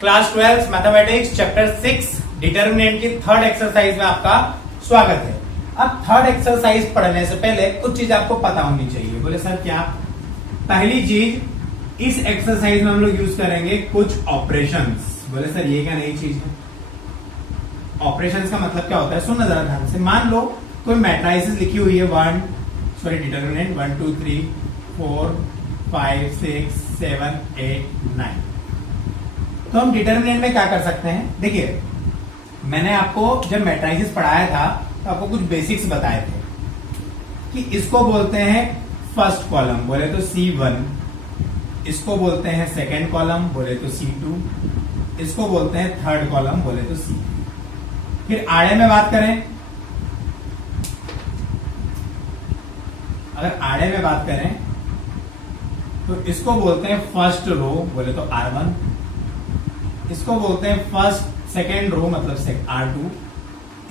Class 12 mathematics chapter 6 determinant की third exercise में आपका स्वागत है। अब थर्ड एक्सरसाइज पढ़ने से पहले कुछ चीज आपको पता होनी चाहिए। बोले सर क्या? पहली चीज, इस एक्सरसाइज में हम लोग यूज करेंगे कुछ ऑपरेशंस। बोले सर ये क्या नई चीज है? ऑपरेशंस का मतलब क्या होता है? सुनना जरा ध्यान से। मान लो कोई मैट्राइसिस लिखी हुई है, डिटर्मिनेंट 1 2 3 4 5 6 7 8 9। तो हम डिटर्मिनेंट में क्या कर सकते हैं? देखिए, मैंने आपको जब मैट्राइसिस पढ़ाया था तो आपको कुछ बेसिक्स बताए थे कि इसको बोलते हैं फर्स्ट कॉलम, बोले तो C1, इसको बोलते हैं सेकेंड कॉलम, बोले तो C2, इसको बोलते हैं थर्ड कॉलम, बोले तो C। फिर आड़े में बात करें, अगर आड़े में बात करें तो इसको बोलते हैं फर्स्ट रो, बोले तो R1, इसको बोलते हैं फर्स्ट सेकेंड रो मतलब R2,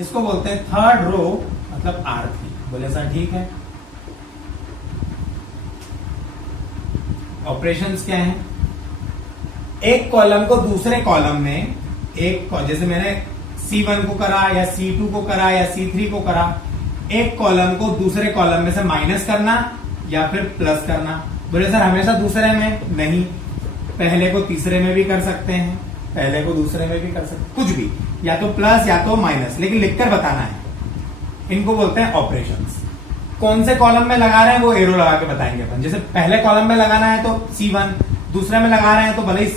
इसको बोलते हैं थर्ड रो मतलब R3। बोले सर ठीक है। ऑपरेशंस क्या हैं? एक कॉलम को दूसरे कॉलम में, जैसे मैंने C1 को करा या C2 को करा या C3 को करा, एक कॉलम को दूसरे कॉलम में से माइनस करना या फिर प्लस करना। बोले सर हमेशा दूसरे में नहीं, पहले को तीसरे में भी कर सकते हैं, पहले को दूसरे में भी कर सकते हैं, कुछ भी, या तो प्लस या तो माइनस, लेकिन लिखकर बताना है। इनको बोलते हैं ऑपरेशंस। कौन से कॉलम में लगा रहे हैं वो एरो लगा के बताएंगे अपन। जैसे पहले कॉलम में लगाना है तो C1, दूसरे में लगा रहे हैं तो भले ही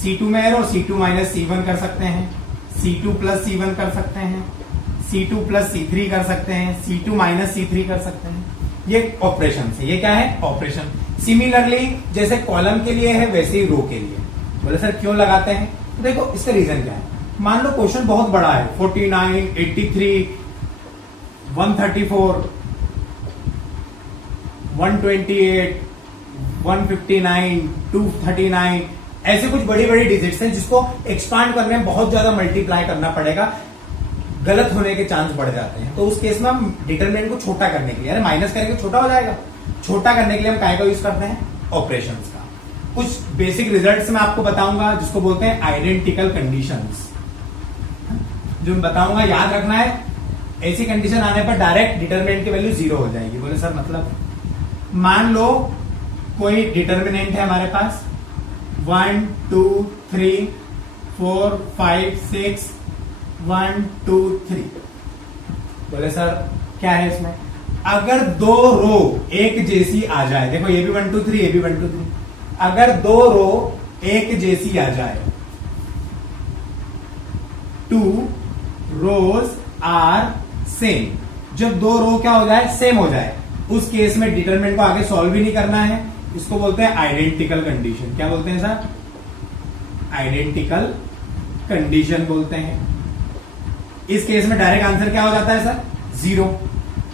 C2 में एरो, C2 माइनस C1 कर सकते हैं, C2 प्लस C1 कर सकते हैं, C2 प्लस C3 कर सकते हैं, C2 माइनस C3 कर सकते हैं। ये ऑपरेशन है। ये क्या है? ऑपरेशन। सिमिलरली जैसे कॉलम के लिए है वैसे ही रो के लिए। बोले सर क्यों लगाते हैं? तो देखो इसका रीजन क्या है। मान लो क्वेश्चन बहुत बड़ा है, 49, 83, 134, 128, 159, 239, ऐसे कुछ बड़ी बड़ी डिजिट्स हैं जिसको एक्सपांड करने में बहुत ज्यादा मल्टीप्लाई करना पड़ेगा, गलत होने के चांस बढ़ जाते हैं। तो उस केस में हम डिटरमिनेंट को छोटा करने के लिए, अरे माइनस करेंगे छोटा हो जाएगा, छोटा करने के लिए हम काय का यूज करते हैं? ऑपरेशंस का। कुछ बेसिक रिजल्ट्स मैं आपको बताऊंगा जिसको बोलते हैं आइडेंटिकल कंडीशंस, जो मैं बताऊंगा याद रखना है। ऐसी कंडीशन आने पर डायरेक्ट डिटरमिनेंट की वैल्यू 0 हो जाएगी। बोले सर मतलब? मान लो कोई डिटरमिनेंट है हमारे पास 1 2 3 4 5 6 1 2 3। बोले सर क्या है इसमें? अगर दो रो एक जैसी आ जाए, देखो ये भी 1 2 3, ये भी 1 2 3, अगर दो रो एक जैसी आ जाए, 2 रोज आर सेम, जब दो रो क्या हो जाए? सेम हो जाए, उस केस में डिटरमिनेंट को आगे सॉल्व ही नहीं करना है। इसको बोलते हैं आइडेंटिकल कंडीशन। क्या बोलते हैं सर? आइडेंटिकल कंडीशन बोलते हैं। इस केस में डायरेक्ट आंसर क्या हो जाता है सर? 0।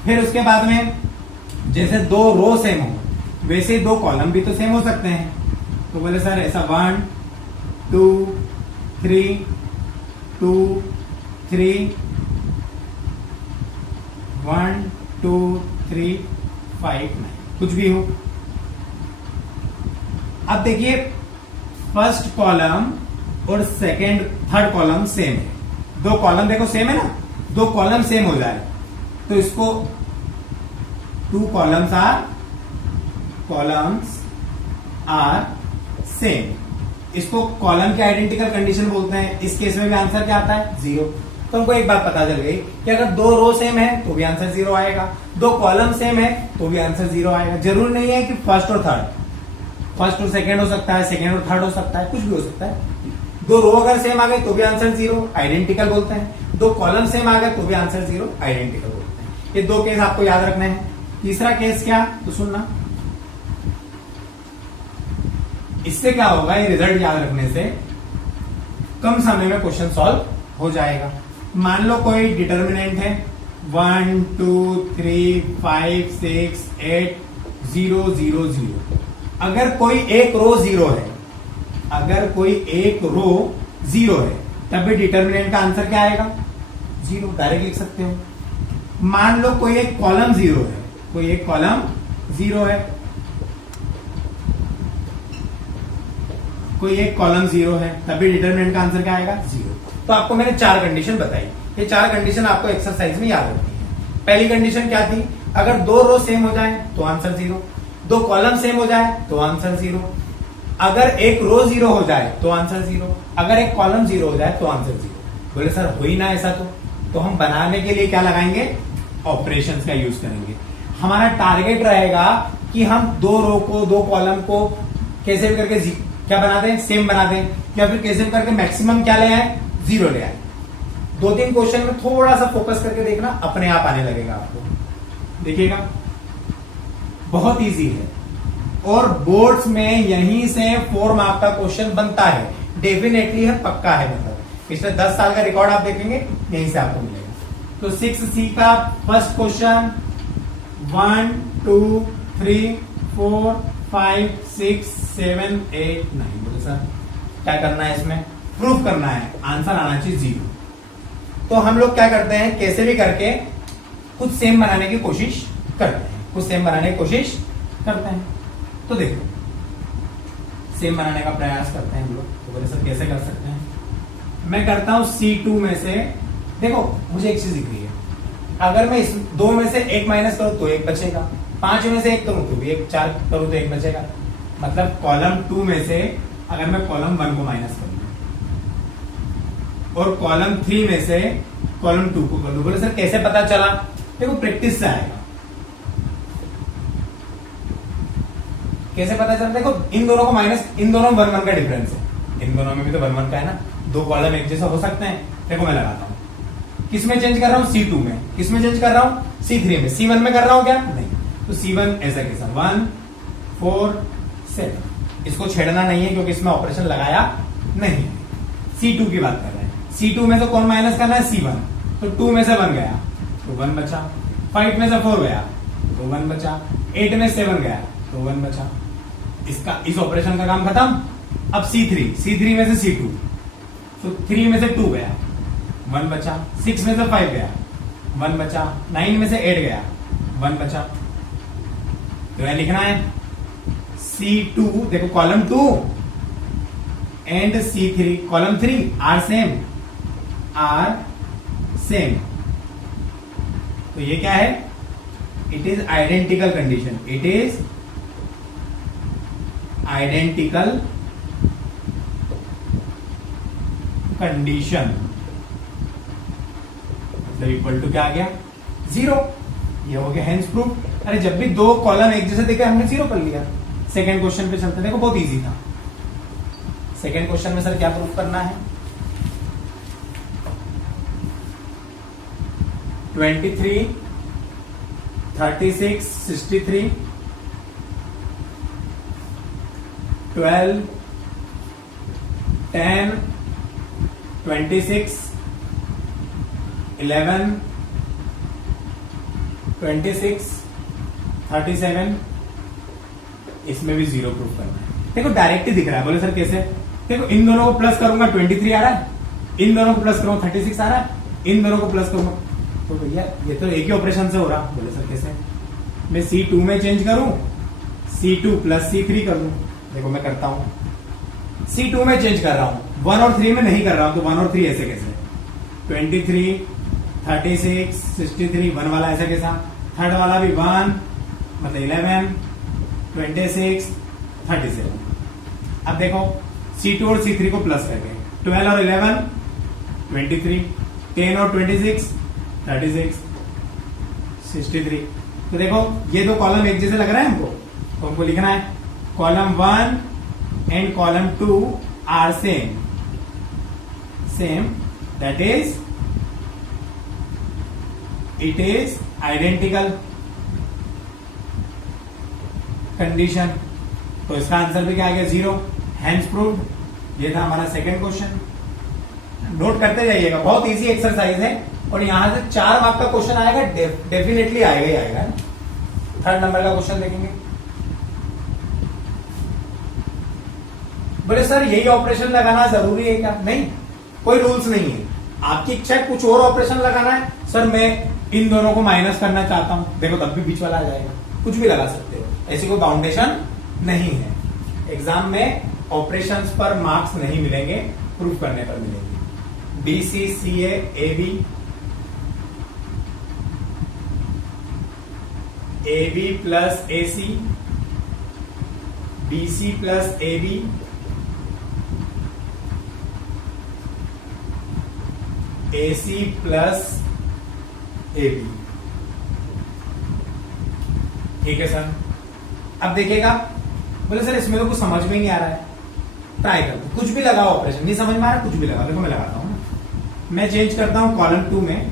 फिर उसके बाद में जैसे दो रो सेम हो वैसे दो कॉलम भी तो सेम हो सकते हैं। तो बोले सर ऐसा 1 2 3 2 3 1 2 3 5 9, कुछ भी हो। अब देखिए फर्स्ट कॉलम और थर्ड कॉलम सेम है। दो कॉलम देखो सेम है ना, दो कॉलम सेम हो जाए तो इसको 2 कॉलम्स आर सेम, इसको कॉलम की आइडेंटिकल कंडीशन बोलते हैं। इस केस में भी आंसर क्या आता है? 0। तो हमको एक बात पता चल गई कि अगर दो रो सेम है तो भी आंसर 0 आएगा, दो कॉलम सेम है तो भी आंसर 0 आएगा। जरूर नहीं है कि फर्स्ट और थर्ड, फर्स्ट और सेकेंड हो सकता है, सेकेंड और थर्ड हो सकता है, कुछ भी हो सकता है। दो रो अगर सेम आ गए तो भी आंसर 0, आइडेंटिकल बोलते हैं। दो कॉलम सेम आ गए तो भी आंसर 0, आइडेंटिकल बोलते हैं। ये दो केस आपको याद रखने हैं। तीसरा केस क्या? तो सुनना, इससे क्या होगा, ये रिजल्ट याद रखने से कम समय में क्वेश्चन सॉल्व हो जाएगा। मान लो कोई डिटरमिनेंट है 1 2 3 5 6 8 0 0 0। अगर कोई एक रो 0 है, अगर कोई एक रो 0 है तब भी डिटरमिनेंट का आंसर क्या आएगा? 0, डायरेक्ट लिख सकते हो। मान लो कोई एक कॉलम 0 है, कोई एक कॉलम 0 है, कोई एक कॉलम 0 है, तभी डिटरमिनेंट का आंसर क्या आएगा 0। तो आपको मैंने 4 कंडीशन बताई, ये 4 कंडीशन आपको एक्सरसाइज में याद रखनी है। पहली कंडीशन क्या थी, अगर 2 रो सेम हो जाए तो आंसर 0, 2 कॉलम सेम हो जाए तो आंसर 0, अगर एक रो 0 हो जाए तो आंसर 0, अगर एक कॉलम 0 हो जाए तो आंसर 0। बोले सर हो ही ना ऐसा, तो हम बनाने के लिए क्या लगाएंगे, ऑपरेशंस का यूज करेंगे। हमारा टारगेट रहेगा कि हम 2 रो को 2 कॉलम को कैसे भी करके क्या बना दें, सेम बना दें, या फिर कैसे भी करके मैक्सिमम क्या ले आए, 0 ले आए। 2-3 क्वेश्चन में थोड़ा सा फोकस करके देखना, अपने आप आने लगेगा आपको, देखिएगा बहुत इजी है। और बोर्ड्स में यहीं से 4 मार्क का क्वेश्चन बनता है, डेफिनेटली है, पक्का है। मतलब पिछले 10 साल का रिकॉर्ड आप देखेंगे, यहीं से आपको मिलेगा। तो 6C का फर्स्ट क्वेश्चन 1 2 3 4 5 6 7 8 9। बोले सर क्या करना है, इसमें प्रूफ करना है, आंसर आना चाहिए 0। तो हम लोग क्या करते हैं, कैसे भी करके कुछ सेम बनाने की कोशिश करते हैं, कुछ सेम बनाने की कोशिश करते हैं। तो देखो सेम बनाने का प्रयास करते हैं हम लोग। तो बोले सर कैसे कर सकते हैं, मैं करता हूं C2 में से, देखो मुझे एक चीज दिख रही है, अगर मैं इस 2 में से 1 माइनस करूं तो 1 बचेगा, 5 में से 1 करूं तो भी 1, 4 करूं तो 1 बचेगा। मतलब कॉलम 2 में से अगर मैं कॉलम 1 को माइनस करूं और कॉलम 3 में से कॉलम 2 को कर दूं। बोले सर कैसे पता चला, देखो प्रैक्टिस से आएगा। कैसे पता चला, देखो इन दोनों को माइनस, इन दोनों में 1-1 का डिफरेंस है, इन दोनों में भी तो 1-1 का है ना, 2 कॉलम एक जैसे हो सकते हैं। देखो मैं लगाता हूं, किसमें चेंज कर रहा हूं, C2 में, किसमें चेंज कर रहा हूं, C3 में, C1 में कर रहा हूं क्या, नहीं। तो C1 ऐसा कैसा 1 4 7, इसको छेड़ना नहीं है क्योंकि इसमें ऑपरेशन लगाया नहीं। C2 की बात कर रहे हैं, C2 में से कौन माइनस करना है, C1, तो 2 में से 1 गया तो 1 बचा, 5 में से 4 गया तो 1 बचा, 8 में 7 गया तो 1 बचा। इसका इस ऑपरेशन का काम खत्म। अब C3 में से C2, तो 3 में से 2 गया 1 बचा, 6 में से 5 गया 1 बचा, 9 में से 8 गया 1 बचा। तो यह लिखना है C2, देखो column 2 and C3, column 3 are same. तो ये क्या है, it is identical condition, it is identical condition. मतलब इक्वल टू क्या आ गया, 0। ये हो गया हेंस प्रूफ। अरे जब भी 2 कॉलम एक जैसे देखे हमने 0 कर लिया। सेकेंड क्वेश्चन पे चलते, देखो बहुत इजी था। सेकेंड क्वेश्चन में सर क्या प्रूफ करना है, 23 36 63 12 10 26 11 26 37, इसमें भी 0 प्रूफ करना है। देखो डायरेक्ट ही दिख रहा है। बोले सर कैसे, देखो इन दोनों को प्लस करूंगा 23 आ रहा है, इन दोनों को प्लस करूंगा 36 आ रहा है, इन दोनों को प्लस करूंगा, तो भैया ये तो एक ही ऑपरेशन से हो रहा। बोले सर कैसे, मैं C2 में चेंज करूं, C2 प्लस C3 कर लूं। देखो मैं करता हूं, C2 में चेंज कर रहा हूं, 1 और 3 में नहीं कर रहा हूं, तो 1 और 3 ऐसे कैसे, 23 36 63, 1 वाला ऐसा कैसा, थर्ड वाला भी 1, मतलब 11 26 37। अब देखो C2 और C3 को प्लस करके 12 और 11 23, 10 और 26 36 63। तो देखो ये 2 कॉलम एक जैसे लग रहा है हमको, तो हमको लिखना है column 1 and column 2 are same, that is it is identical condition. तो इसका आंसर भी क्या आ गया, 0, हेंस प्रूव्ड। ये था हमारा सेकंड क्वेश्चन। नोट करते जाइएगा, बहुत इजी एक्सरसाइज है और यहां से 4 मार्क का क्वेश्चन आएगा, डेफिनेटली आएगा ही आएगा। थर्ड नंबर का क्वेश्चन देखेंगे। बोले सर यही ऑपरेशन लगाना जरूरी है क्या, नहीं, कोई रूल्स नहीं है। आपकी इच्छा है कुछ और ऑपरेशन लगाना है, सर मैं इन दोनों को माइनस करना चाहता हूं, देखो तब भी बीच वाला आ जाएगा, कुछ भी लगा सकते हो, ऐसी कोई बाउंडेशन नहीं है। एग्जाम में ऑपरेशंस पर मार्क्स नहीं मिलेंगे, प्रूफ करने पर मिलेंगे। BC CA AB, AB plus AC, BC plus AB, AC plus AB। ठीक है सर। अब देखिएगा, बोले सर इसमें तो कुछ समझ में ही नहीं आ रहा है, ट्राई कर दो, कुछ भी लगाओ, ऑपरेशन नहीं समझ में आ रहा कुछ भी लगाओ। देखो मैं लगाता हूं, मैं चेंज करता हूं कॉलम 2 में,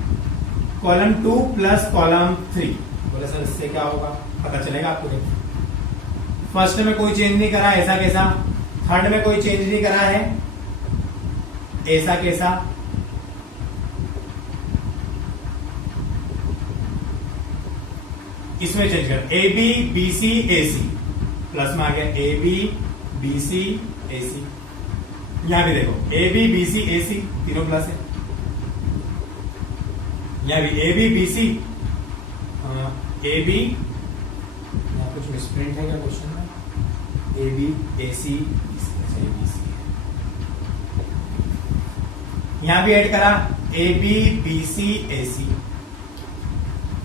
कॉलम 2 प्लस कॉलम 3। बोले सर इससे क्या होगा, पता चलेगा आपको। देखो फर्स्ट में कोई चेंज नहीं करा, ऐसा कैसा। थर्ड में कोई चेंज नहीं करा है, ऐसा कैसा। इसमें चेंज कर, AB BC AC प्लस में आ गया, AB BC AC। यहां भी देखो AB BC AC तीनों प्लस है, यहां भी AB BC AB, यहां कुछ मिसप्रिंट है क्या क्वेश्चन में, AB AC ABC। यहां भी ऐड करा AB BC AC,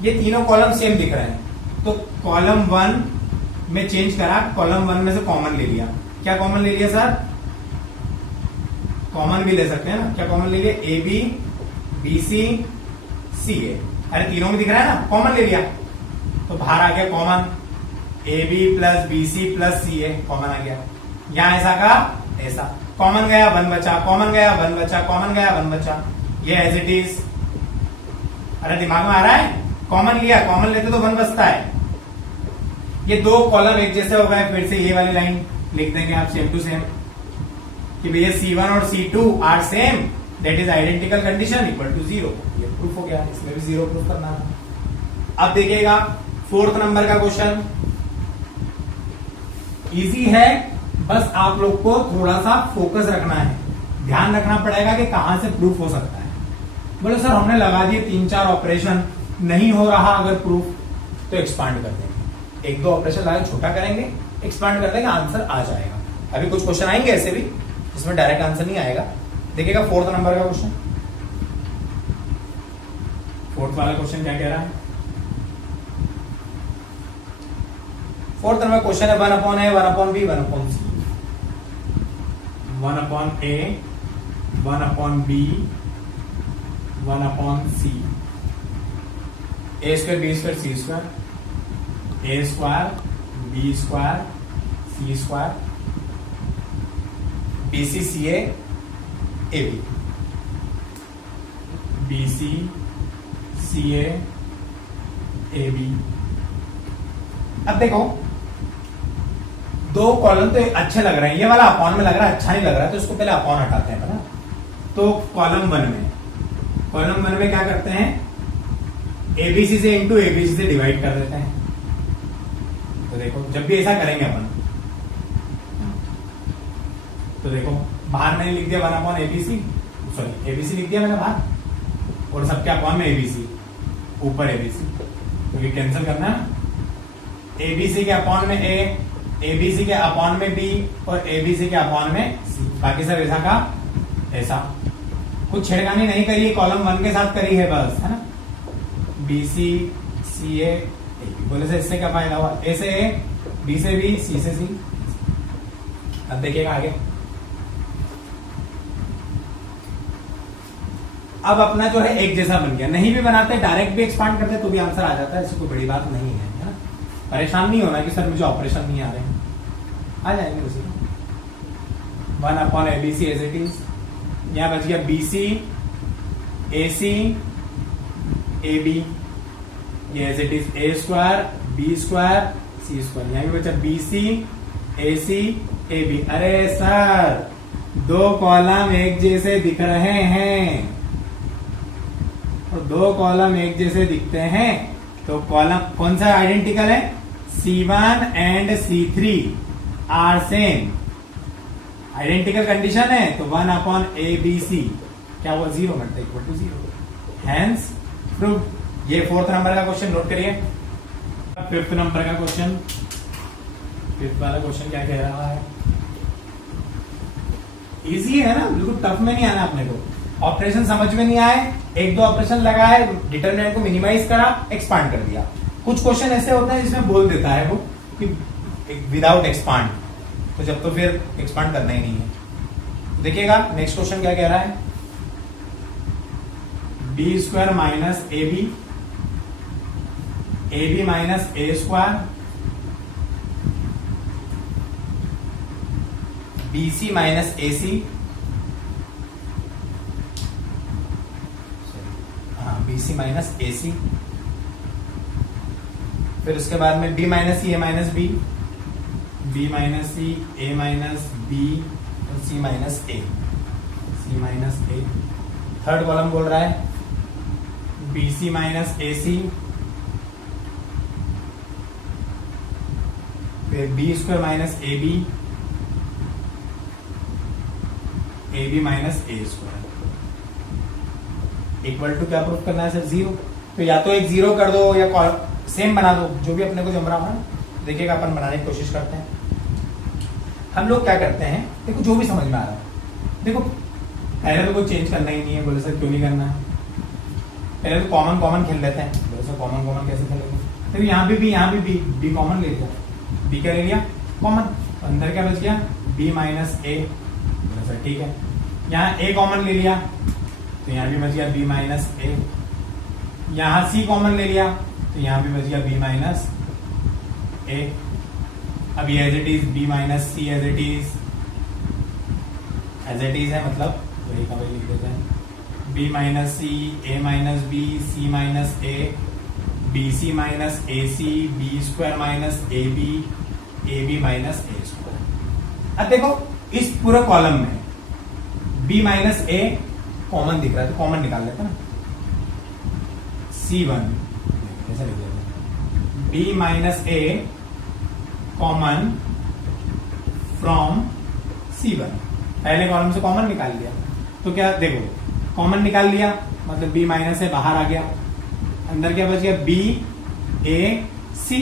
ये तीनों कॉलम सेम दिख रहे हैं, तो कॉलम 1 में चेंज करा, कॉलम 1 में से कॉमन ले लिया। क्या कॉमन ले लिया सर, कॉमन भी ले सकते हैं ना, क्या कॉमन ले लिया, AB BC CA। अरे तीनों में दिख रहा है ना, कॉमन ले लिया, तो बाहर आ गया common, AB plus BC plus CA common आ गया। यहां ऐसा का ऐसा, कॉमन गया 1 बचा, कॉमन गया 1 बचा, कॉमन गया 1 बचा, ये एज इट इज। अरे दिमाग में आ रहा है, कॉमन लिया, कॉमन लेते तो 1 बचता है। ये दो कॉलम एक जैसे हो गए, फिर से ये वाली लाइन लिख देंगे आप सेम टू सेम कि भैया C1 और C2 are same, that is identical condition equal to 0। ये प्रूफ हो गया, इसमें भी 0 प्रूफ करना था। अब देखिएगा 4th नंबर का क्वेश्चन, इजी है, बस आप लोग को थोड़ा सा फोकस रखना है, ध्यान रखना पड़ेगा कि कहां से प्रूफ हो सकता है। बोले सर हमने लगा दिए 3-4 ऑपरेशन, नहीं हो रहा अगर प्रूफ तो एक्सपांड कर देंगे, 1-2 ऑपरेशन लगा छोटा करेंगे, एक्सपांड कर देंगे, आंसर आ जाएगा। अभी कुछ क्वेश्चन आएंगे ऐसे भी जिसमें डायरेक्ट आंसर नहीं आएगा। देखिएगा 4th नंबर का क्वेश्चन, 4th वाला क्वेश्चन क्या कह रहा है। 4th नंबर क्वेश्चन है 1/A 1/B 1/C, 1/A 1/B 1/C, A square B square C square, A square B square C square, BC CA AB, BC CA AB। अब देखो दो कॉलम तो अच्छे लग रहे हैं, ये वाला अपॉन में लग रहा है, अच्छा नहीं लग रहा है, तो इसको पहले अपॉन हटाते हैं ना। तो कॉलम 1 में क्या करते हैं, ABC से इंटू ABC से डिवाइड कर देते हैं। तो देखो जब भी ऐसा करेंगे अपन, तो देखो बाहर मैंने लिख दिया 1/ABC, सॉरी ABC लिख दिया मैंने बाहर, और सबके अपॉन में ABC, ऊपर ABC, तो ये कैंसिल करना है। ABC के अपॉन में A, ABC के अपॉन में B और ABC के अपॉन में C, बाकी सब ऐसा का ऐसा, कुछ छेड़खानी नहीं करी है, कॉलम 1 के साथ करी है बस, है ना। BC CA AB, बोले से इससे क्या फायदा हुआ, A से A, B से B, C से C। अब देखिएगा आगे, अब अपना जो है एक जैसा बन गया, नहीं भी बनाते डायरेक्ट भी एक्सपांड करते तो भी आंसर आ जाता है, इससे कोई बड़ी बात नहीं है, है ना। परेशान नहीं होना कि सर मुझे ऑपरेशन नहीं आ रहे हैं, आ जाएंगे उसी 1/ABC एज इट इज। यहां बच गया BC AC AB, ये as it is A square B square C square, यहां भी बचा BC AC AB। अरे सर दो कॉलम एक जैसे दिख रहे हैं, तो दो कॉलम एक जैसे दिखते हैं, तो कॉलम कौन सा आइडेंटिकल है, C1 and C3 are same, identical condition है, तो 1/ABC क्या हुआ, 0 मत इक्वल टू 0, हैंस प्रूव्ड। ये 4th नंबर का क्वेश्चन नोट करिए। 5th नंबर का क्वेश्चन, 5th वाला क्वेश्चन क्या कह रहा है, इजी है ना, बिल्कुल टफ में नहीं आना अपने को। ऑपरेशन समझ में नहीं आए, एक दो ऑपरेशन लगाए, डिटरमिनेंट को मिनिमाइज करा, एक्सपांड कर दिया। कुछ क्वेश्चन ऐसे होते हैं जिसमें बोल देता है वो कि विदाउट एक्सपांड, तो जब तो फिर एक्सपांड करना ही नहीं है। देखिएगा नेक्स्ट क्वेश्चन क्या कह रहा है, B square minus A B minus A square, B C minus A C, B C minus A C, फिर उसके बाद में B minus C A minus B, B minus C A minus B और C minus A, C minus A. Third column बोल रहा है B C minus A C, फिर B square minus A B minus A square equal to क्या proof करना है sir, zero. तो या तो एक जीरो कर दो या सेम बना दो, जो भी अपने को जम रहा हो ना। देखिएगा अपन बनाने की कोशिश करते हैं। हम लोग क्या करते हैं, देखो जो भी समझ में आ रहा है, देखो पहले तो कोई चेंज करना ही नहीं है, बोले सर क्यों नहीं करना है, पहले तो कॉमन कॉमन खेल लेते हैं। बोले सर कॉमन कॉमन कैसे खेलेंगे, तो यहाँ भी बी कॉमन ले लिया, बी क्या ले लिया कॉमन, तो अंदर क्या बच गया बी माइनस ए। बोले सर ठीक है, यहाँ ए कॉमन ले लिया तो यहाँ भी बच गया बी माइनस ए, यहाँ सी कॉमन ले लिया तो यहाँ भी बच गया बी माइनस ए। अब ये as it is B minus C as it is है, मतलब वही का वही लिख देते हैं, B minus C A minus B C minus A, B C minus A C, B square minus A B minus A square. अब देखो इस पूरे कॉलम में बी माइनस ए कॉमन दिख रहा है, तो कॉमन निकाल लेते हैं ना, C1 ऐसा लिख देते हैं, B minus A common from C1। पहले कॉलम से कॉमन निकाल लिया, तो क्या देखो कॉमन निकाल लिया मतलब B माइनस ए बाहर आ गया, अंदर क्या बच गया B A C।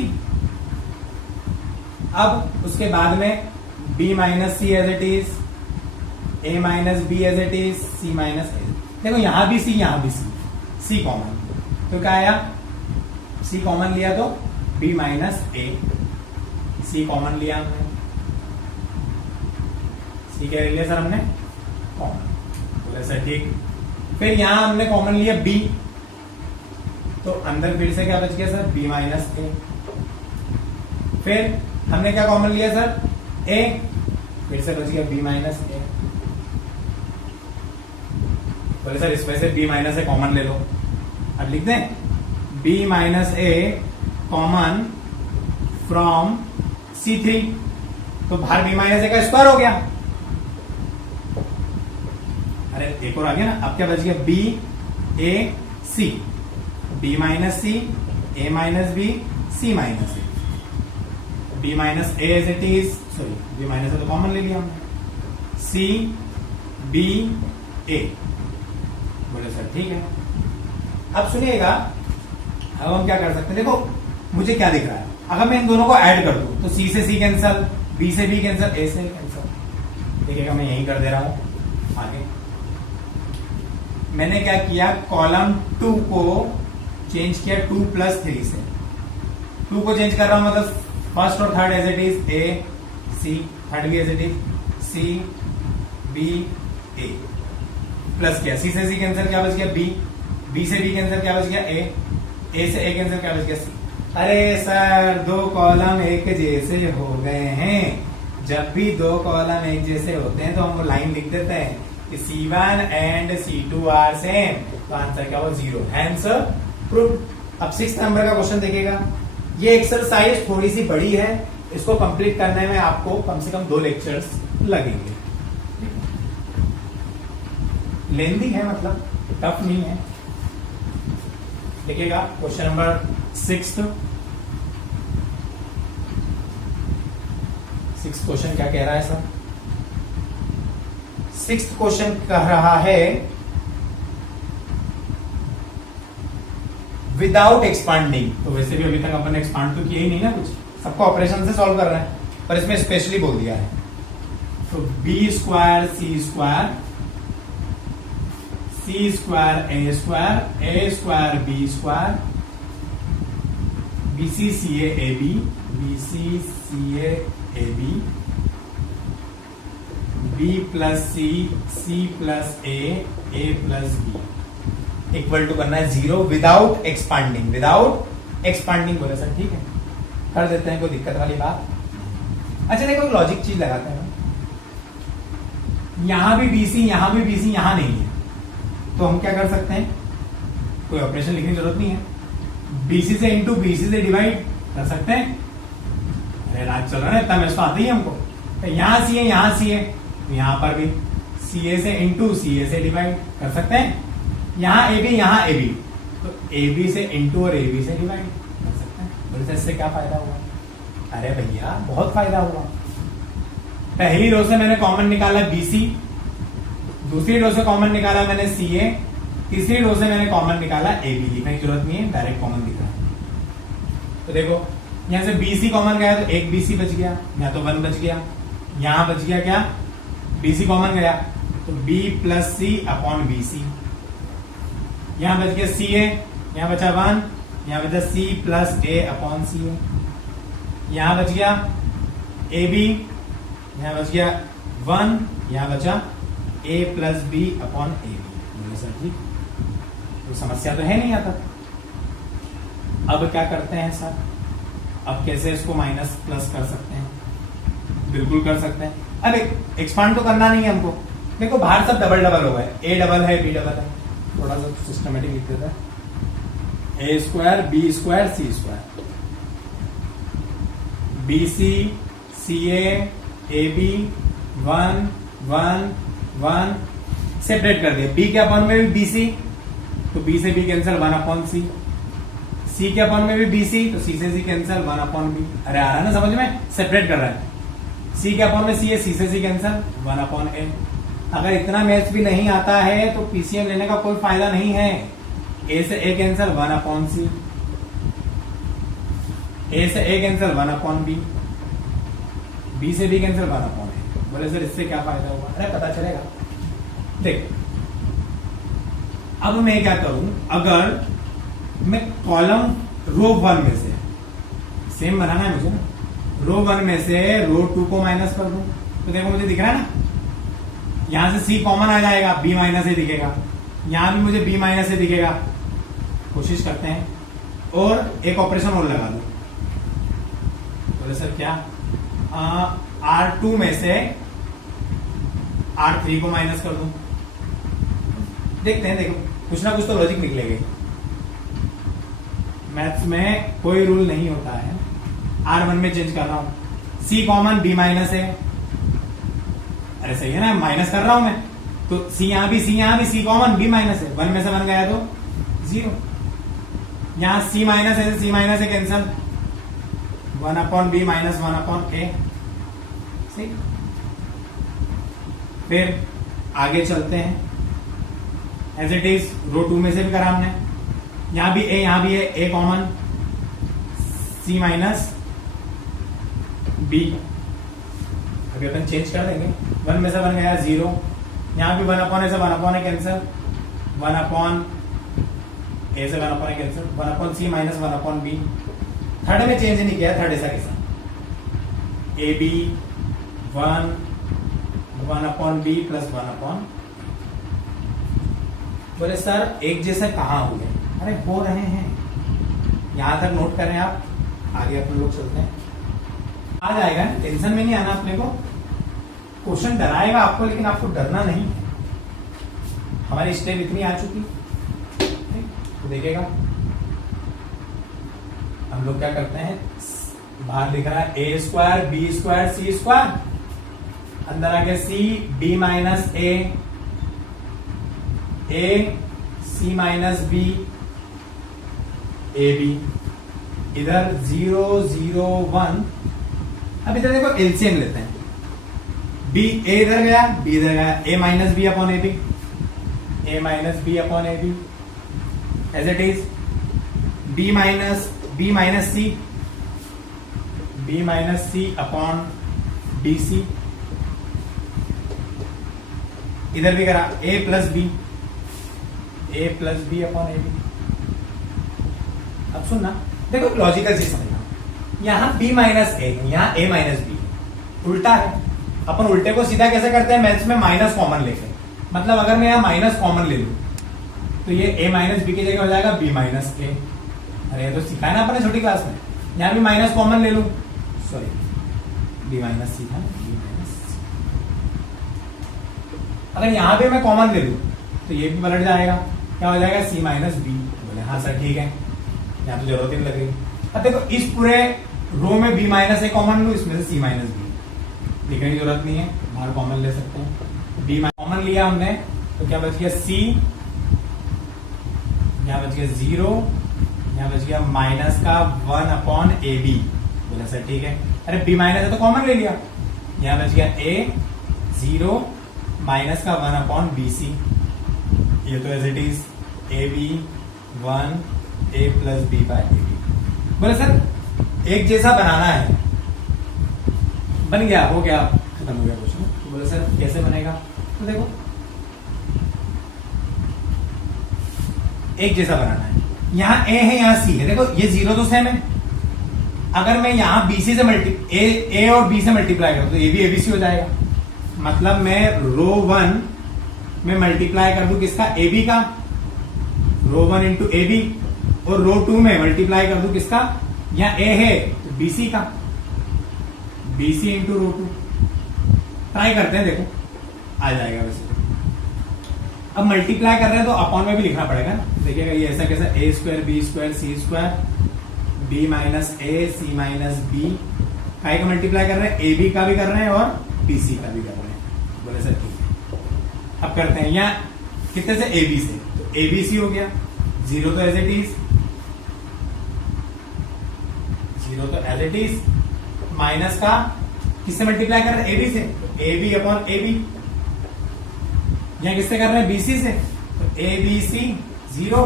अब उसके बाद में B minus C as it is, A minus B as it is, C minus A. देखो यहां भी C यहां भी C कॉमन, तो क्या आया C कॉमन लिया तो B माइनस ए, C कॉमन लिया हमने, C क्या ले लिया सर हमने कॉमन, बोले सर ठीक। फिर यहां हमने कॉमन लिया B, तो अंदर फिर से क्या बच गया सर B माइनस ए। फिर हमने क्या कॉमन लिया सर A, फिर से बच गया B माइनस ए। बोले सर इसमें से B माइनस ए कॉमन ले लो, अब लिख दें B minus A common from C3, तो बाहर B माइनस ए का स्क्वायर हो गया। अरे एक और आ गया ना, अब क्या बच गया B A C, B minus C A minus B C minus A, B minus A as it is, sorry B minus A तो कॉमन ले लिया हमने, C B A। बोले सर ठीक है। अब सुनिएगा, अब हम क्या कर सकते हैं, देखो मुझे क्या दिख रहा है, अगर मैं इन दोनों को ऐड कर दूं तो C से C कैंसल, B से B कैंसल, A से कैंसल। देखिएगा मैं यही कर दे रहा हूं। आगे मैंने क्या किया, कॉलम 2 को चेंज किया 2 प्लस 3 से, 2 को चेंज कर रहा हूं मतलब फर्स्ट और third as it is A C, third भी as it is C B A, plus किया C से C कैंसिल क्या बच गया B से B कैंसिल क्या बच गया A से A कैंसिल क्या बच गया C। अरे सर दो कॉलम एक जैसे हो गए हैं, जब भी दो कॉलम एक जैसे होते हैं तो हम लाइन लिख देते हैं कि C1 and C2 are same, तो आंसर क्या हो 0, हैंस प्रूफ। अब 6 नंबर का क्वेश्चन देखिएगा, ये एक्सरसाइज थोड़ी सी बड़ी है, इसको कंप्लीट करने में आपको कम से कम 2 लेक्चर्स लगेंगे, लेंदी है मतलब टफ नहीं है। देखिएगा क्वेश्चन नंबर 6 क्वेश्चन क्या कह रहा है सर, 6th क्वेश्चन कह रहा है विदाउट एक्सपांडिंग। तो वैसे भी अभी तक अपन ने एक्सपांड तो किया ही नहीं ना कुछ, सबको ऑपरेशन से सॉल्व कर रहे हैं, पर इसमें स्पेशली बोल दिया है तो B square C square, C square A square B square, B C C A B, B C C A B, B plus C plus A plus B equal to करना है 0 विदाउट एक्सपांडिंग बोले sir, ठीक है कर देते हैं, कोई दिक्कत वाली बात। अच्छा देखो लॉजिक चीज लगाते हैं, यहां भी बीसी यहां भी बीसी यहां नहीं है, तो हम क्या कर सकते हैं, कोई ऑपरेशन लिखने की जरूरत नहीं है, बीसी से इंटू बीसी से डिवाइड कर सकते हैं। अरे राज चल रहा है इतना मैच तो आता ही है हमको, तो यहां सी है यहां सी है, तो यहां पर भी सी ए से इंटू सी ए से डिवाइड कर सकते हैं, यहां ए बी, तो ए बी से इंटू और ए बी से डिवाइड कर सकते हैं। बोलते इससे क्या फायदा हुआ, अरे भैया बहुत फायदा हुआ। पहली रो से मैंने कॉमन निकाला बीसी, दूसरी रो से कॉमन निकाला मैंने सी ए, तीसरी रो से मैंने कॉमन निकाला ए बी, लिखने की जरूरत नहीं है, डायरेक्ट कॉमन दिख रहा है। तो देखो यहां से बीसी कॉमन गया तो एक बीसी बच गया, या तो 1 बच गया, यहां बच गया क्या, बीसी कॉमन गया तो बी प्लस सी अपॉन बीसी, यहां बच गया सी ए, यहां बचा 1, यहां बचा सी प्लस ए अपॉन सी ए, यहां बच गया ए बी, यहां बच गया 1, यहां बचा A plus B upon A B. Sir ठीक, तो समस्या तो है नहीं आता। अब क्या करते हैं सर, अब कैसे इसको माइनस प्लस कर सकते हैं, बिल्कुल कर सकते हैं। अब एक्सपांड तो करना नहीं है हमको, देखो बाहर सब डबल डबल हो गए, ए डबल है बी डबल है, थोड़ा सा सिस्टमेटिक लिख देता है, A square B square C square, B C C A B 1 1 1 separate कर दिया, बी के अपॉन में भी बी सी, तो बी से बी कैंसिल 1 अपॉन सी, सी के अपॉन में भी बी सी, तो सी से सी कैंसिल 1 अपॉन बी। अरे आ रहा है ना समझ में, सेपरेट कर रहा है, सी के अपॉन में सी है, सी से सी कैंसिल 1 अपॉन ए। अगर इतना मैथ्स भी नहीं आता है तो पीसीएम लेने का कोई फायदा नहीं है, ए से ए कैंसिल 1 अपॉन सी, ए से A cancel 1 upon B, B से बी कैंसिल 1 अपॉन ए। बोले सर इससे क्या फायदा हुआ, अरे पता चलेगा। देख अब मैं क्या करूं, अगर मैं कॉलम रो 1 में से, सेम बनाना है मुझे ना, रो 1 में से रो 2 को माइनस कर दूं, तो देखो मुझे दिख रहा है ना, यहां से सी कॉमन आ जाएगा, बी माइनस ए दिखेगा, यहां भी मुझे बी माइनस ए दिखेगा। कोशिश करते हैं और एक ऑपरेशन और लगा दो, बोले सर क्या, R2 में से R3 को माइनस कर दूं, देखते हैं, देखो कुछ ना कुछ तो लॉजिक निकलेगा। मैथ्स में कोई रूल नहीं होता है, R1 में चेंज कर रहा हूं, C कॉमन B माइनस है, अरे सही है ना, माइनस कर रहा हूं मैं, तो C यहां भी C कॉमन B माइनस है, 1 में से 1 गया तो 0, यहां C माइनस है, C माइनस है cancel, 1 upon B minus 1 upon A। सही, फिर आगे चलते हैं, एज इट इज रो 2 में से भी करा हमने, यहां भी है ए कॉमन, सी माइनस बी, अभी अपन चेंज कर देंगे, 1 में से 1 गया 0, यहां भी 1 अपॉन ए से 1 upon A cancel, 1 upon A से 1 upon A cancel, 1 upon C minus 1 upon B. Third में चेंज नहीं किया, थर्ड ऐसा कैसा, A B 1 upon B plus 1 upon. बोले सर एक जैसे कहां हुए, अरे हो रहे हैं, यहां तक नोट करें आप, आगे अपन लोग चलते हैं, आ जाएगा, टेंशन में नहीं आना अपने को, क्वेश्चन डराएगा आपको लेकिन आपको डरना नहीं है, हमारी स्टेप इतनी आ चुकी, तो देखेगा हम लोग क्या करते हैं, बाहर दिख रहा है A square B square C square, अंदर आ गया C B minus A C minus B A B, इधर 0 0 1। अब इधर देखो एलसीएम लेते हैं, बी ए इधर गया बी इधर गया, A minus B upon A B, A minus B upon A B, as it is B minus C upon B C, इधर भी करा a plus B upon A B. अब सुनना, देखो लॉजिकल चीज समझना, यहाँ b माइनस ए, यहाँ a माइनस बी, उल्टा है। अपन उल्टे को सीधा कैसे करते हैं मैथ्स में, माइनस कॉमन लेके। मतलब अगर मैं यहाँ माइनस कॉमन ले लूं तो ये a माइनस बी की जगह हो जाएगा b माइनस ए। अरे ये तो सीखा है ना अपने छोटी क्लास में। यहाँ भी माइनस कॉमन ले लूं, सॉरी b माइनस सीखा ना, b माइनस। अगर यहाँ पे मैं कॉमन ले लूं तो ये भी पलट जाएगा, क्या हो जाएगा c माइनस बी। बोले हाँ सर ठीक है, यहाँ तो जरूरत ही नहीं लग रही। अब देखो इस पूरे रो में b माइनस ए कॉमन लू, इसमें से c माइनस बी लिखने की जरूरत नहीं है, बाहर कॉमन ले सकते हैं। b कॉमन लिया हमने तो क्या बच गया c, यहाँ बच गया 0, यहाँ बच गया माइनस का 1 अपॉन ए बी। बोला सर ठीक है, अरे b माइनस है तो कॉमन ले लिया, यहाँ बच गया a 0 माइनस का 1 अपॉन बी सी। ये तो as it is A B 1 a plus B by A B. बोले सर एक जैसा बनाना है, बन गया, हो गया, खत्म हो गया क्वेश्चन। तो बोले सर कैसे बनेगा, तो देखो एक जैसा बनाना है, यहाँ a है यहाँ c है, देखो ये 0 तो सेम है। अगर मैं यहाँ BC से a और b से मल्टीप्लाई करूं तो ये भी ABC हो जाएगा। मतलब मैं रो 1 में मल्टीप्लाई कर दूं किसका, AB का, रो 1 इंटू ए बी, और रो 2 में मल्टीप्लाई कर दूं किसका, यहाँ a है तो BC का, BC इंटू रो 2। ट्राई करते हैं, देखो आ जाएगा वैसे। अब मल्टीप्लाई कर रहे हैं तो अपॉन में भी लिखना पड़ेगा ना। देखिएगा ये ऐसा कैसा, a square B square C square b minus A C minus B, काय का मल्टीप्लाई कर रहे हैं, ए बी का भी कर रहे हैं और बी सी का भी कर रहे हैं। बोले सर ठीक है, अब करते हैं यहाँ कितने से, ए बी से, तो ए बी सी हो गया, 0 तो एज इट इज, 0 तो एज इट इज, माइनस का किससे मल्टीप्लाई कर रहे हैं, ए बी से, A B upon A B. यहाँ किससे कर रहे हैं, बीसी से, तो ए बी सी 0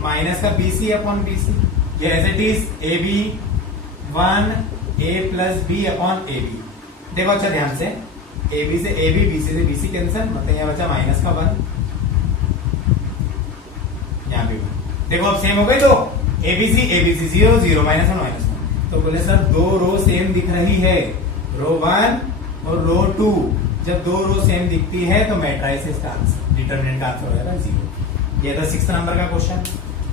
माइनस का बीसी अपॉन बीसी। ये as it is A B 1 A plus B upon A B. देखो अच्छा ध्यान से, ए बी से ए बी, बीसी से बीसी कैंसिल, मतलब यहाँ बचा माइनस का 1, यहाँ भी 1। देखो अब सेम हो गई, तो एबीसी 0 0 माइनस 1 माइनस 1। तो बोले सर दो रो सेम दिख रही है, रो 1 और रो 2। जब दो रो सेम दिखती है तो मैट्रिसेस का आंसर, डिटरमिनेंट का आंसर हो जाएगा 0। ये था 6 नंबर का क्वेश्चन।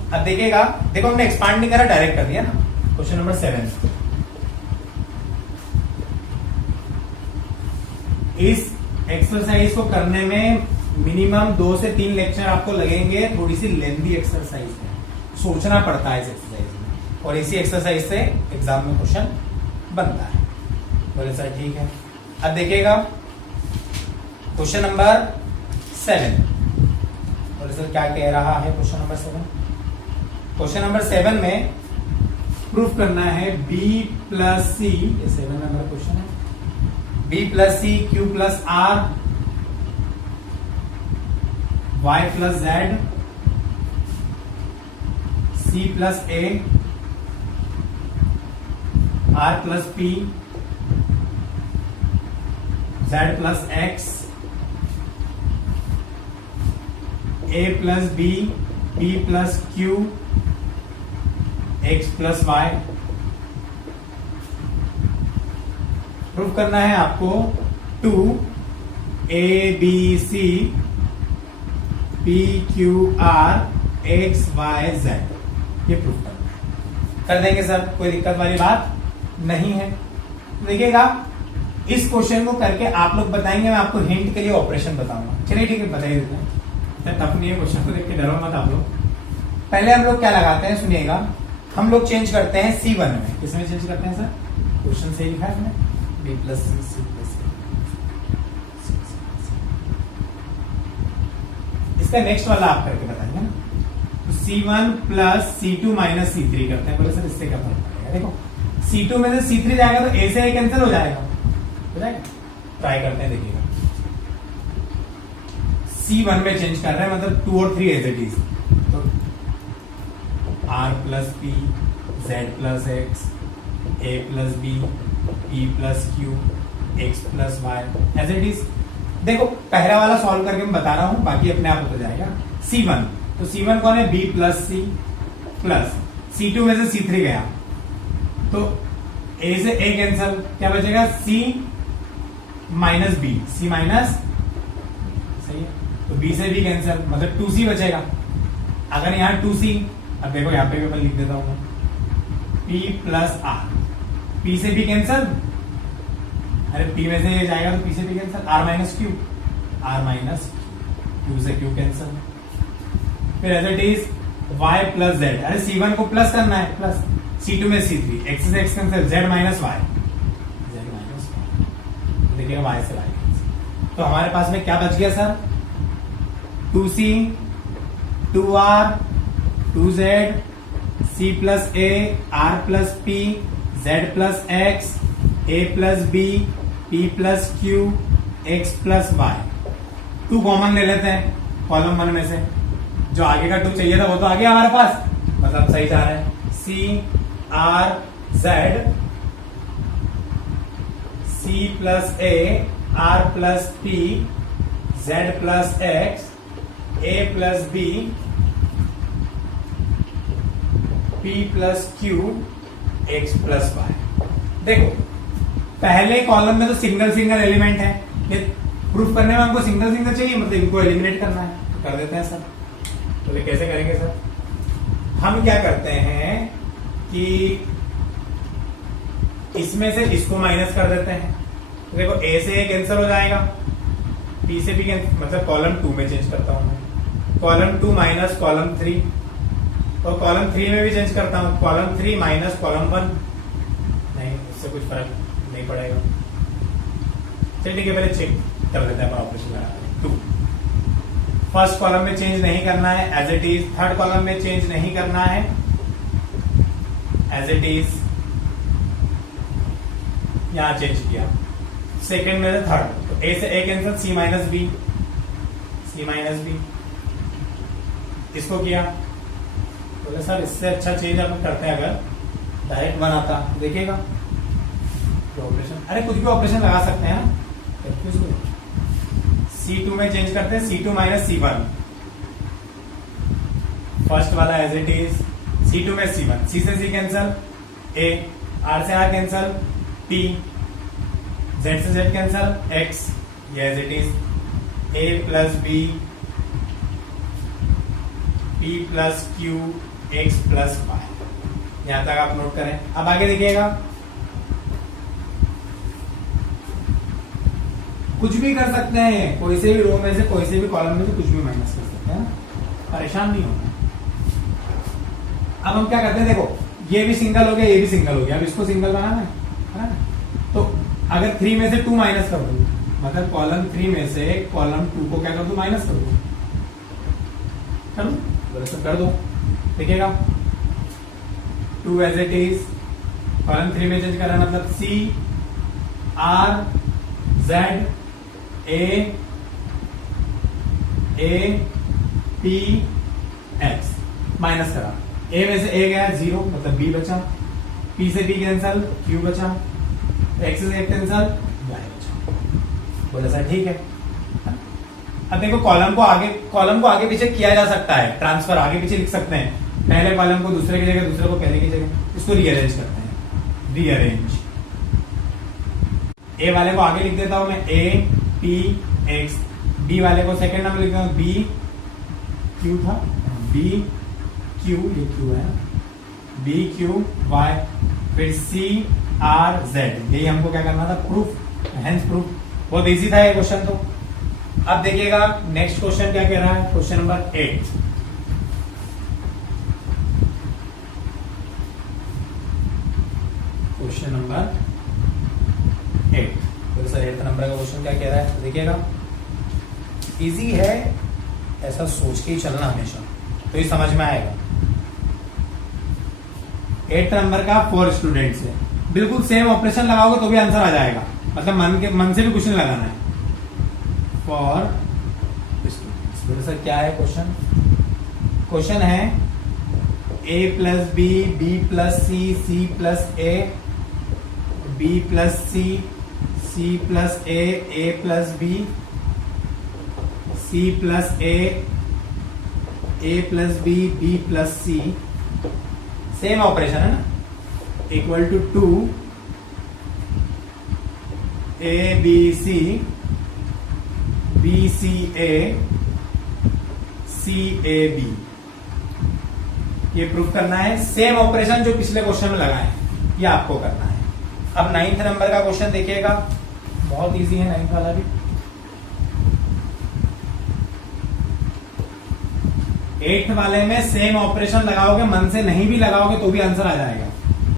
अब देखिएगा, देखो हमने एक्सपांड नहीं करा, डायरेक्ट कर दिया ना। क्वेश्चन नंबर 7, इस एक्सरसाइज को करने में मिनिमम 2 से 3 लेक्चर आपको लगेंगे। थोड़ी सी लेंथी एक्सरसाइज है, सोचना पड़ता है इस एक्सरसाइज में, और इसी एक्सरसाइज से एग्जाम में क्वेश्चन बनता है। बोले सर ठीक है। अब देखिएगा क्वेश्चन नंबर 7। बोले सर क्या कह रहा है क्वेश्चन नंबर 7? क्वेश्चन नंबर 7 में प्रूफ करना है b प्लस सी, ये 7 नंबर क्वेश्चन है, b plus C Q plus R y plus Z c plus A r plus P z plus X a plus B b plus Q x plus Y. Proof करना है आपको 2 ABC PQR XYZ, ये proof करना है। कर देंगे sir, कोई दिक्कत वाली बात नहीं है। देखिएगा इस क्वेश्चन को करके आप लोग बताएंगे, मैं आपको हिंट के लिए ऑपरेशन बताऊंगा। चलिए ठीक है, बताइए देते हैं। टफ नहीं है क्वेश्चन को देख के डरो मत आप लोग। पहले हम लोग क्या लगाते हैं, सुनिएगा। हम लोग चेंज करते हैं C1 में। किसमें चेंज करते हैं सर? क्वेश्चन से ही लिखा है हमने, B प्लस सी सी प्लस सी। इसका नेक्स्ट वाला आप करके बताएंगे ना। तो C1 plus C2 minus C3 करते हैं। बोले सर इससे क्या फर्क पड़ेगा? देखो C2 में से C3 जाएगा तो A से A कैंसिल हो जाएगा, ट्राई करते हैं। देखिएगा C1 में चेंज कर रहे हैं, मतलब 2 और 3 एज इट इज। तो R plus P, Z plus X, A plus B, P plus Q, X plus Y as it is. देखो पहला वाला सॉल्व करके मैं बता रहा हूं, बाकी अपने आप हो जाएगा। C1, तो C1 कौन है? B plus C plus C2 में से C3 गया, तो A से A कैंसल, क्या बचेगा? C minus B, C minus, सही है, तो B से B कैंसल, मतलब 2C बचेगा। अगर यहां 2C, अब देखो यहां पे भी मैं लिख देता हूं, P प्लस R, P से B कैंसल, अरे P में से ये जाएगा तो P से P cancel, R minus Q, R minus Q से Q कैंसल, फिर as it is Y plus Z, अरे C1 को प्लस करना है, प्लस C2 में C3, X से X cancel, Z minus Y, Z minus Y, देखिएगा Y से Y कैंसल, तो हमारे पास में क्या बच गया sir? 2C, 2R, 2Z, C plus A, R plus P, Z plus X, A plus B, P plus Q, X plus Y। 2 common ले लेते हैं कॉलम 1 में से, जो आगे का 2 चाहिए था वो तो आ गया हमारे पास, मतलब सही जा रहा है। C R Z, C plus A, R plus P, Z plus X, A plus B, P plus Q, X plus Y। देखो पहले कॉलम में तो सिंगल सिंगल एलिमेंट है, ये प्रूफ करने में हमको सिंगल सिंगल चाहिए, मतलब इनको एलिमिनेट करना है, तो कर देते हैं सर। तो ये कैसे करेंगे सर? हम क्या करते हैं कि इसमें से इसको माइनस कर देते हैं, तो देखो A से A कैंसिल हो जाएगा, P से P कैंसिल, मतलब कॉलम 2 में चेंज करता हूं मैं, कॉलम 2 माइनस कॉलम 3, और कॉलम 3 में भी चेंज करता हूं, कॉलम 3 माइनस कॉलम 1, नहीं इससे कुछ फर्क नहीं पड़ेगा। चलिए ठीक है, पहले चेक कर लेते हैं ऑपरेशन लगा के। 2 फर्स्ट कॉलम में चेंज नहीं करना है, as it is. Third column में चेंज नहीं करना है, एज इट इज। यहां चेंज किया, सेकेंड में थर्ड, तो ए से A cancel, C minus B, C minus B, इसको किया। बोले सर इससे अच्छा चेंज अपन करते हैं, अगर डायरेक्ट बनाता, देखिएगा ऑपरेशन, अरे कुछ भी ऑपरेशन लगा सकते हैं ना, C2 में चेंज करते हैं, C2 माइनस C1, फर्स्ट वाला एज इट इज, C2 में C1, C से C कैंसल, A, R से R कैंसल, P, Z से Z कैंसल, X, ये as it is, A plus B, P plus Q, X plus Y। यहां तक आप note करें। अब आगे देखिएगा, कुछ भी कर सकते हैं, कोई से भी रो में से, कोई से भी कॉलम में से कुछ भी माइनस कर सकते हैं, परेशान नहीं होना। अब हम क्या करते हैं, देखो ये भी सिंगल हो गया, ये भी सिंगल हो गया, अब इसको सिंगल बनाना है ना, तो अगर 3 में से 2 माइनस कर दो, मतलब कॉलम 3 में से कॉलम 2 को क्या कर दो, माइनस कर दो, चलो कर दो, देखिएगा 2 एज इट इज, कॉलम 3 में चेंज कर रहा है, मतलब C R Z A P X, minus करा, A में से A गया 0, मतलब B बचा, P से B कैंसल, Q बचा, X से X कैंसल, Y बचा। बोला सर ठीक है। अब देखो कॉलम को आगे पीछे किया जा सकता है, ट्रांसफर आगे पीछे लिख सकते हैं, पहले कॉलम को दूसरे की जगह, दूसरे को पहले की जगह, इसको रीअरेंज करते हैं, रीअरेंज। A वाले को आगे लिख देता हूं मैं, A P X, B वाले को सेकंड नंबर लिखता हूं, B Q था, B Q, ये Q है, B Q Y, फिर C R Z, यही हमको क्या करना था, प्रूफ, हेंस प्रूफ। बहुत इजी था ये क्वेश्चन। तो अब देखिएगा नेक्स्ट क्वेश्चन क्या कह रहा है, क्वेश्चन नंबर 8। क्वेश्चन नंबर 8, तो सर 8 नंबर का क्वेश्चन क्या कह रहा है, देखिएगा इजी है, ऐसा सोच के ही चलना हमेशा, तो ये समझ में आएगा। 8 नंबर का 4 स्टूडेंट्स है, बिल्कुल सेम ऑपरेशन लगाओगे तो भी आंसर आ जाएगा, मतलब मन से भी कुछ नहीं लगाना है। फॉर स्टूडेंट्स, सर क्या है क्वेश्चन? क्वेश्चन है A plus B, B plus C, C plus A, B plus C, C plus A, A plus B, C plus A plus B plus C, same operation है ना, equal to 2 ABC BCA CAB, ये proof करना है। Same operation जो पिछले question में लगाए ये आपको करना है। अब 9th नंबर का क्वेश्चन देखिएगा, बहुत इजी है 9th वाला भी। 8th वाले में सेम ऑपरेशन लगाओगे, मन से नहीं भी लगाओगे तो भी आंसर आ जाएगा।